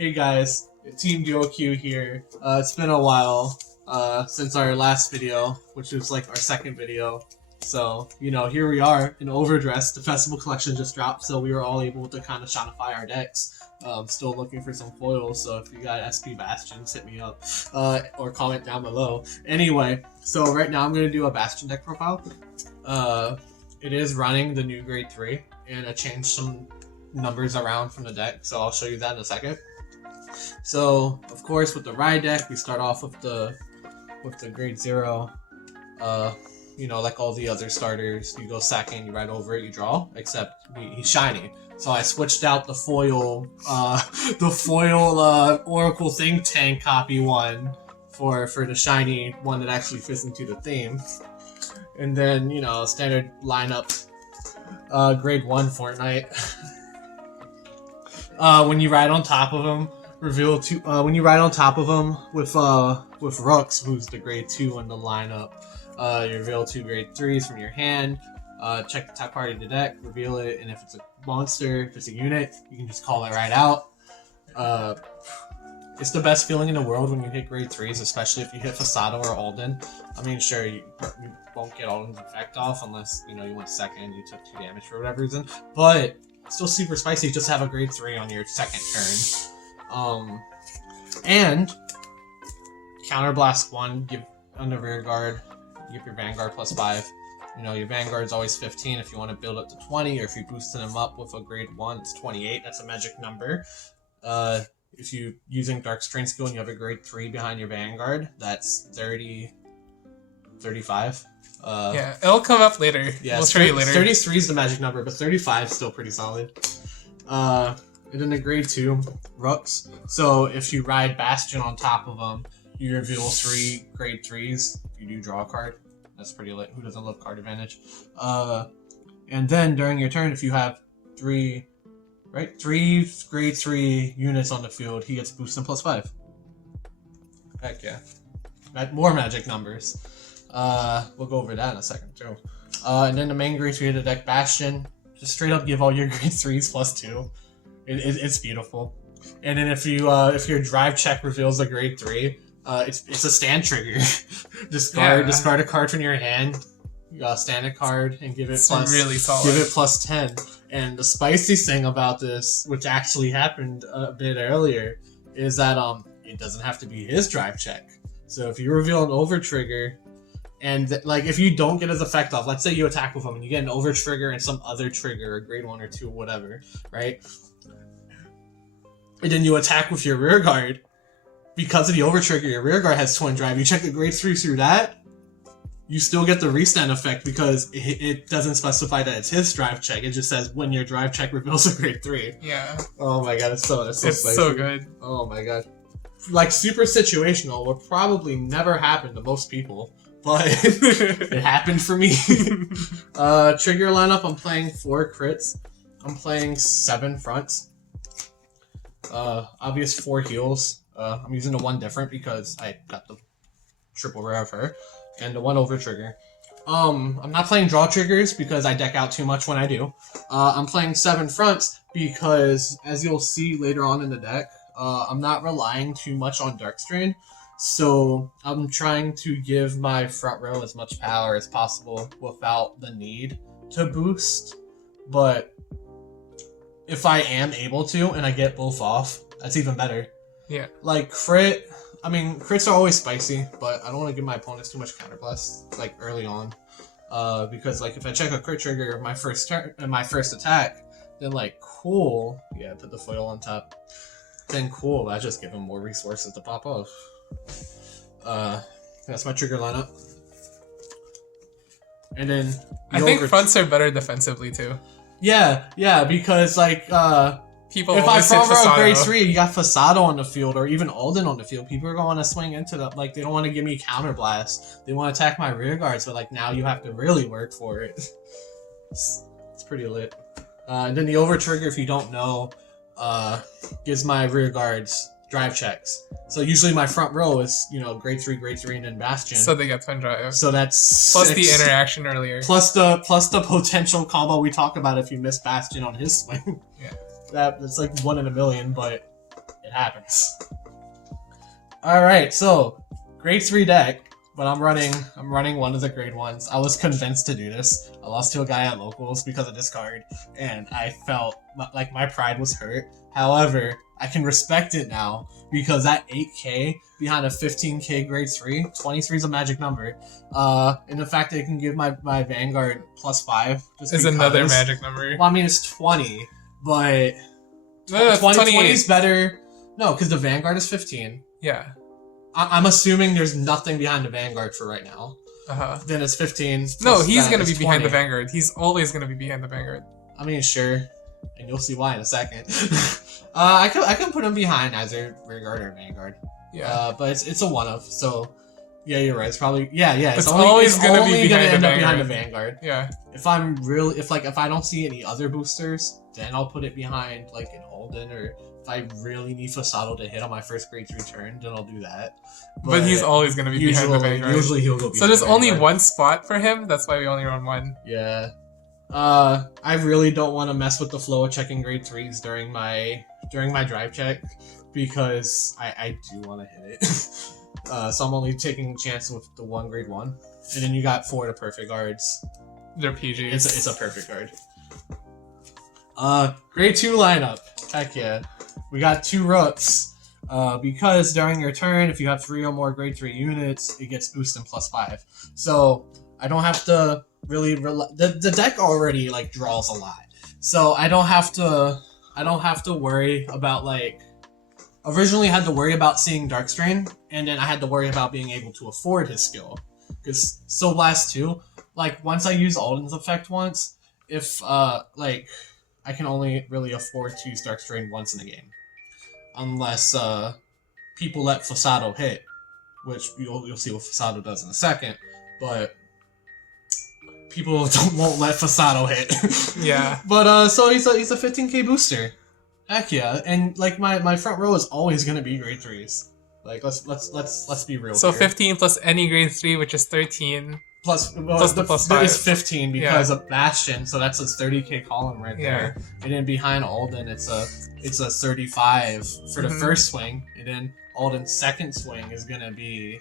Hey guys, Team DuoQ here. It's been a while since our last video, which was like our second video. So, you know, here we are in Overdress. The festival collection just dropped, so we were all able to kind of shinify our decks. Still looking for some foils, so if you got SP Bastions, hit me up or comment down below. Anyway, so right now I'm going to do a Bastion deck profile. It is running the new grade 3, and I changed some numbers around from the deck, so I'll show you that in a second. So, of course, with the ride deck, we start off with the grade 0. You know, like all the other starters, you go second, you ride over it, you draw, except he's shiny. So I switched out the foil Oracle Think Tank copy one for the shiny one that actually fits into the theme. And then, you know, standard lineup, grade 1 Fortnite. When you ride on top of him, reveal two. When you ride on top of him with Rooks, who's the grade 2 in the lineup, you reveal 2 grade 3s from your hand. Check the top part of the deck, reveal it, and if it's a monster, if it's a unit, you can just call it right out. It's the best feeling in the world when you hit grade 3s, especially if you hit Fasado or Alden. I mean, sure, you won't get Alden's effect off unless, you know, you went second, you took 2 damage for whatever reason, but it's still super spicy just to have a grade 3 on your second turn. And Counterblast 1, give under rear guard, give your Vanguard +5. You know, your Vanguard's always 15 if you want to build up to 20, or if you boosted them up with a grade 1, it's 28. That's a magic number. If you're using Dark Strain skill and you have a grade 3 behind your Vanguard, that's 30, 35. Yeah, it'll come up later. Yeah, we'll show you later. 33 is the magic number, but 35 is still pretty solid. And then the grade 2, Rooks. So if you ride Bastion on top of them, you reveal 3 grade 3s. If you do draw a card, that's pretty lit. Who doesn't love card advantage? And then during your turn, if you have 3 grade 3 units on the field, he gets boosted +5. Heck yeah. More magic numbers. We'll go over that in a second too. And then the main grade 3 of the deck, Bastion. Just straight up give all your grade 3s +2. It's beautiful. And then if your drive check reveals a grade 3, it's a stand trigger. discard a card from your hand, stand a card, and give it really solid. Give it +10. And the spicy thing about this, which actually happened a bit earlier, is that it doesn't have to be his drive check. So if you reveal an over trigger, and like if you don't get his effect off, let's say you attack with him and you get an over trigger and some other trigger, a grade 1 or 2, whatever, right? And then you attack with your rear guard. Because of the over trigger, your rear guard has twin drive. You check the grade 3 through that, you still get the restand effect because it doesn't specify that it's his drive check. It just says when your drive check reveals a grade 3. Yeah. Oh my god, it's so so good. Oh my god. Like super situational would probably never happen to most people, but it happened for me. Trigger lineup, I'm playing 4 crits. I'm playing 7 fronts. Obvious 4 heals. I'm using the 1 different because I got the triple rare of her, and the 1 over trigger. I'm not playing draw triggers because I deck out too much when I do. I'm playing 7 fronts because, as you'll see later on in the deck, I'm not relying too much on Dark Strain, so I'm trying to give my front row as much power as possible without the need to boost. But if I am able to and I get both off, that's even better. Yeah. Like crit, I mean, crits are always spicy, but I don't want to give my opponents too much counterblast, like early on. Because like if I check a crit trigger my first turn and my first attack, then like cool, yeah, put the foil on top. Then cool, I just give him more resources to pop off. That's my trigger lineup. And then I think fronts are better defensively too. Yeah, because like people if I front row grade 3, you got Fasado on the field or even Alden on the field, people are going to swing into the, like, they don't want to give me counterblast. They want to attack my rear guards, but like now you have to really work for it. It's pretty lit. And then the over trigger, if you don't know, gives my rear guards drive checks. So usually my front row is, you know, grade 3, and then Bastion. So they get twin drive. So that's plus 6. the interaction earlier. Plus the potential combo we talk about if you miss Bastion on his swing. Yeah. That's like 1 in a million, but It happens. Alright, so grade 3 deck. But I'm running one of the grade 1s. I was convinced to do this. I lost to a guy at locals because of this card, and I felt like my pride was hurt. However, I can respect it now because that 8k behind a 15k grade 3, 23 is a magic number. And the fact that it can give my Vanguard +5 just is another magic number. Well, I mean it's 20, but No, 20 is better. No, because the Vanguard is 15. Yeah. I'm assuming there's nothing behind the Vanguard for right now. Then it's 15. No, he's gonna be 20. behind the Vanguard. He's always gonna be behind the Vanguard. I mean, sure, and you'll see why in a second. I could put him behind either Vanguard or Vanguard. Yeah. But it's a one of. So yeah, you're right. It's probably yeah. It's always gonna be behind the Vanguard. Yeah. If I don't see any other boosters, then I'll put it behind like an Alden, or if I really need Fasado to hit on my first grade 3 turn, then I'll do that. But he's always going to be behind the Vanguard. Usually he'll go behind So there's the only Vanguard. one spot for him, that's why we only run one. Yeah. I really don't want to mess with the flow of checking grade 3s during my drive check, because I do want to hit it. So I'm only taking a chance with the one grade 1. And then you got 4 to perfect guards. They're PGs. It's a perfect guard. Grade 2 lineup. Heck yeah. We got 2 rooks. Because during your turn, if you have 3 or more grade 3 units, it gets boosted +5. So I don't have to really the deck already like draws a lot. So I don't have to worry about like originally I had to worry about seeing Darkstrain, and then I had to worry about being able to afford his skill. Because Soul Blast 2, like once I use Alden's effect once, if like I can only really afford to use Darkstrain once in the game. Unless people let Fasado hit, which you'll see what Fasado does in a second, but people won't let Fasado hit. Yeah. But so he's a 15k booster. Heck yeah, and like my front row is always gonna be grade 3s. Like let's be real. So here. 15 plus any grade 3, which is 13. Plus the +5 is 15 because of Bastion, so that's a 30k column right there. And then behind Alden, it's a 35 for the first swing, and then Alden's second swing is gonna be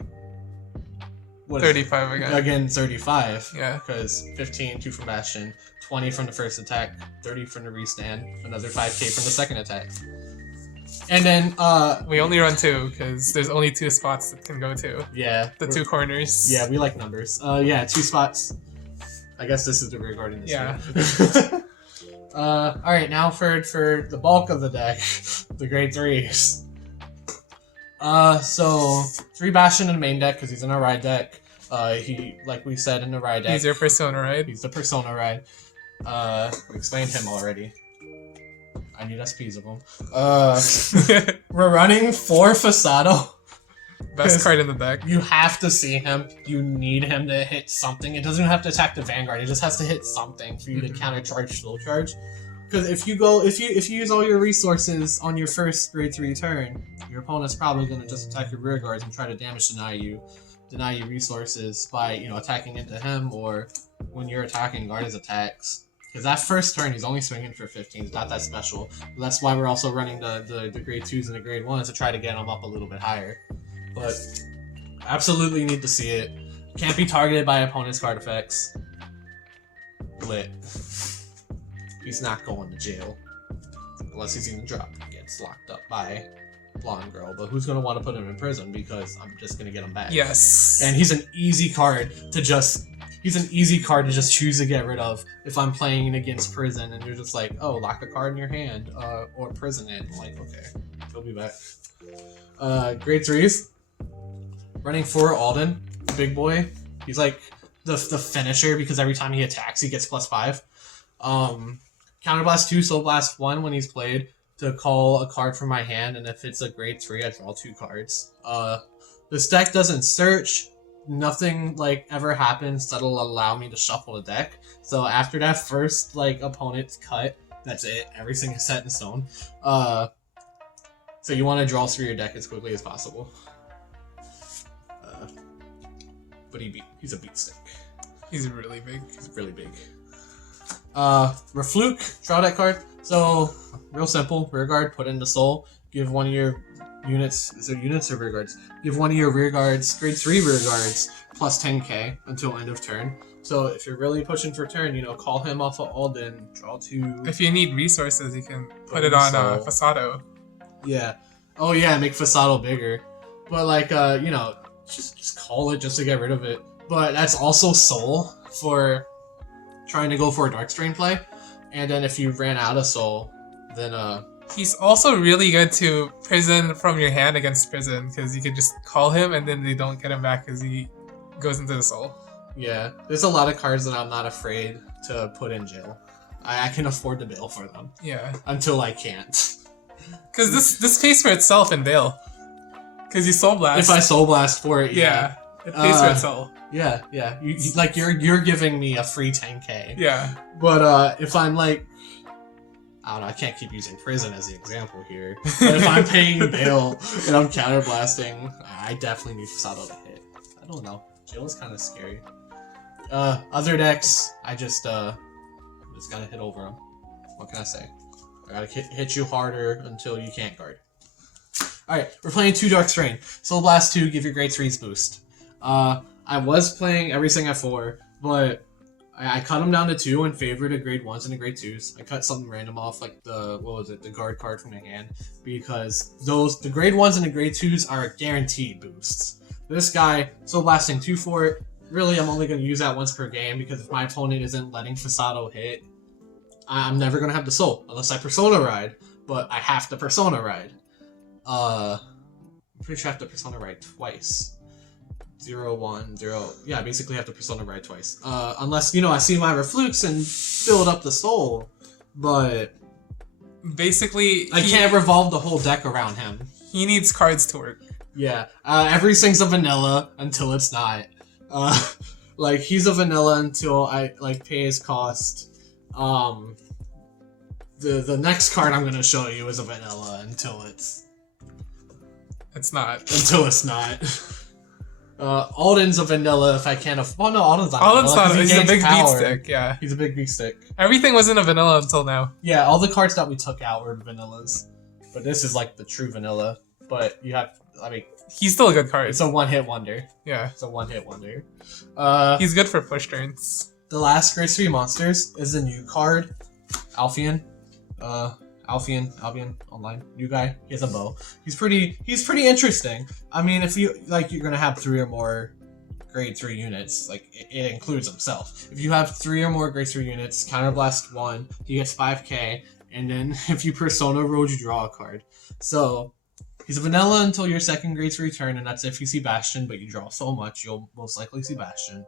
35 again. Again 35. Yeah. Because 15, 2 from Bastion, 20 from the first attack, 30 from the restand, another 5k from the second attack. And then we only run 2 because there's only 2 spots that can go to. Yeah. The 2 corners. Yeah, we like numbers. Yeah, 2 spots. I guess this is the rear guard in this. Yeah. All right, now for the bulk of the deck, the grade 3s. So 3 Bastion in the main deck because he's in a ride deck. He, like we said in the ride deck. He's your persona ride. He's the persona ride. We explained him already. I need SPs of him. We're running 4 Fasado. Best card in the deck. You have to see him. You need him to hit something. It doesn't have to attack the Vanguard. It just has to hit something for you to counter charge, slow charge. Because if you use all your resources on your first grade 3 turn, your opponent's probably going to just attack your rear guards and try to damage deny you resources by attacking into him, or when you're attacking guard his attacks. Because that first turn, he's only swinging for 15. It's not that special. But that's why we're also running the grade 2s and the grade 1s to try to get him up a little bit higher. But absolutely need to see it. Can't be targeted by opponent's card effects. Lit. He's not going to jail. Unless he's even dropped and gets locked up by Blonde Girl. But who's going to want to put him in prison? Because I'm just going to get him back. Yes. And he's an easy card to just... He's an easy card to just choose to get rid of if I'm playing against prison and you're just like, oh, lock the card in your hand, or prison it. I'm like, okay, he'll be back. Grade 3s. Running 4 Alden, big boy. He's like the finisher because every time he attacks, he gets +5. Counterblast 2, Soul Blast 1 when he's played to call a card from my hand, and if it's a grade 3, I draw 2 cards. This deck doesn't search. Nothing like ever happens that'll allow me to shuffle the deck. So after that first like opponent's cut, that's it. Everything is set in stone. So you want to draw through your deck as quickly as possible. But he's a beat stick. He's really big. He's really big. Refluke, draw that card. So real simple. Rear guard, put in the soul. give one of your units, is there units or rear guards? Give one of your rear guards, grade 3 rear guards, plus 10k until end of turn. So if you're really pushing for turn, you know, call him off of Alden, draw 2. If you need resources, you can put it on Fasado. Yeah. Oh yeah, make Fasado bigger. But like, you know, just call it just to get rid of it. But that's also Soul for trying to go for a Darkstrain play. And then if you ran out of Soul, then he's also really good to prison from your hand against prison, because you can just call him and then they don't get him back because he goes into the Soul. Yeah, there's a lot of cards that I'm not afraid to put in jail. I can afford to bail for them. Yeah. Until I can't. Because this pays for itself in bail. Because you Soul Blast. If I Soul Blast for it, yeah. It pays for itself. Yeah, yeah. You're giving me a free 10k. Yeah. But if I'm like, I don't know, I can't keep using prison as the example here. But if I'm paying bail and I'm counterblasting, I definitely need Fasado to hit. I don't know. Jail is kind of scary. Other decks, I just gotta hit over them. What can I say? I gotta hit you harder until you can't guard. Alright, we're playing 2 Darkstrain. Soul Blast 2, give your grade 3s boost. I was playing everything at 4, but I cut them down to 2 in favor of the grade 1s and the grade 2s. I cut something random off, like the guard card from the hand, because the grade 1s and the grade 2s are guaranteed boosts. This guy, Soul Blasting 2 for it. Really, I'm only going to use that once per game, because if my opponent isn't letting Fasado hit, I'm never going to have the Soul, unless I Persona Ride, but I have to Persona Ride. I'm pretty sure I have to Persona Ride twice. 0, 1, 0. Yeah, I basically have to Persona Ride twice. Unless, you know, I see my Reflux and build up the Soul, but basically, I can't revolve the whole deck around him. He needs cards to work. Yeah, everything's a vanilla until it's not. Like, he's a vanilla until I, like, pay his cost. The next card I'm gonna show you is a vanilla until it's not. Until it's not. Alden's a vanilla if I can't afford. Oh no, Alden's not. Alden's vanilla, not. He's a big power. beat stick. Yeah. He's a big beat stick. Everything wasn't a vanilla until now. Yeah, all the cards that we took out were vanillas, but this is like the true vanilla. But you have, I mean, he's still a good card. It's a one-hit wonder. Yeah. It's a one-hit wonder. He's good for push turns. The last grade 3 monsters is a new card, Albion. Albion online, new guy. He has a bow. He's pretty interesting. I mean, if you like, you're gonna have 3 or more grade 3 units. Like, it includes himself. If you have 3 or more grade 3 units, counterblast 1, he gets 5k, and then if you Persona Road, you draw a card. So he's a vanilla until your second grade 3 turn, and that's if you see Bastion. But you draw so much, you'll most likely see Bastion.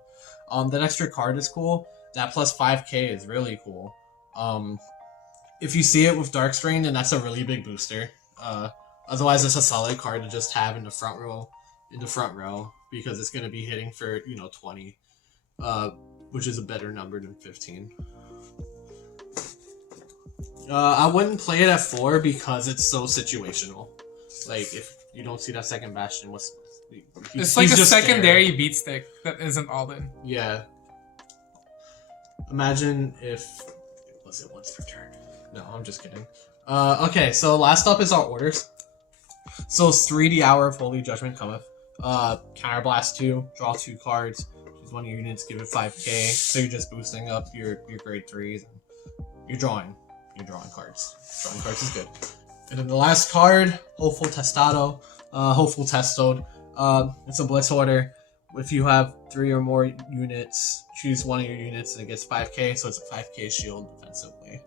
That extra card is cool. That plus 5k is really cool. If you see it with Darkstrain, then that's a really big booster. Otherwise, it's a solid card to just have in the front row. Because it's going to be hitting for, 20, which is a better number than 15. I wouldn't play it at 4 because it's so situational. Like, if you don't see that second Bastion, it's like a secondary beat stick that isn't Alden. Yeah. Imagine if it was it once per turn. No, I'm just kidding. Okay, so last up is our orders. So it's 3 Hour of Holy Judgment cometh. Counterblast 2, draw 2 cards, choose one of your units, give it 5k. So you're just boosting up your grade 3s. And you're drawing cards. Drawing cards is good. And then the last card, Hopeful Testado. Hopeful Testode. It's a blitz order. If you have 3 or more units, choose one of your units and it gets 5k, so it's a 5k shield defensively.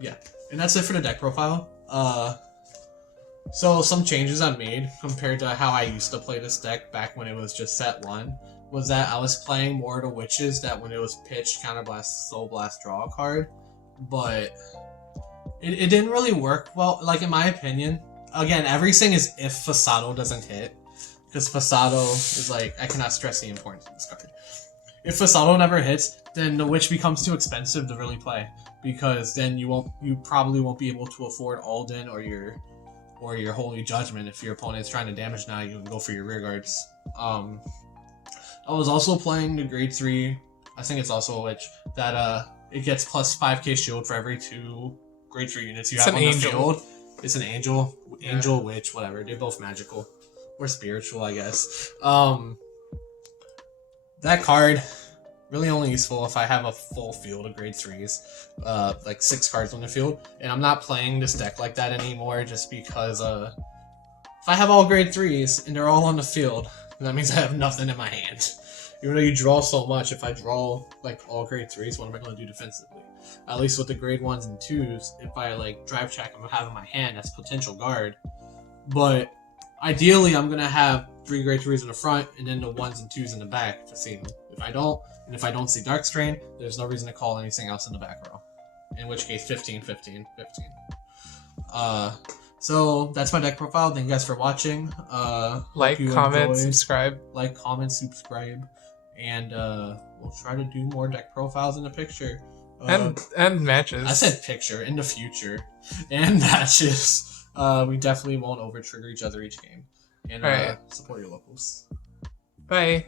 Yeah, and that's it for the deck profile. So some changes I made compared to how I used to play this deck back when it was just set 1 was that I was playing more to Witches, that when it was pitched, Counterblast, Soul Blast, draw a card, but it didn't really work well, like, in my opinion. Again, everything is if Fasado doesn't hit, because Fasado is like, I cannot stress the importance of this card. If Fasado never hits, then the Witch becomes too expensive to really play, because then you probably won't be able to afford Alden or your Holy Judgment. If your opponent's trying to damage now, you can go for your rear guards. I was also playing the grade 3, I think it's also a Witch, that it gets plus 5k shield for every 2 grade 3 units you It's have an on the angel. field. It's an angel, Yeah. witch, whatever. They're both magical or spiritual, I guess. That card really only useful if I have a full field of grade 3s, like 6 cards on the field, and I'm not playing this deck like that anymore just because if I have all grade 3s and they're all on the field, that means I have nothing in my hand. Even though you draw so much, if I draw like all grade 3s, what am I going to do defensively? At least with the grade 1s and 2s, if I like drive check them and have in my hand, that's potential guard. But ideally, I'm going to have 3 grade 3s in the front and then the 1s and 2s in the back to see them. If I don't, and if I don't see Dark Strain, there's no reason to call anything else in the back row. In which case, 15, 15, 15. So that's my deck profile. Thank you guys for watching. Like, comment, subscribe. Like, comment, subscribe. And we'll try to do more deck profiles in the picture. And matches. I said picture, in the future. And matches. We definitely won't over-trigger each other each game. And Alright. support your locals. Bye.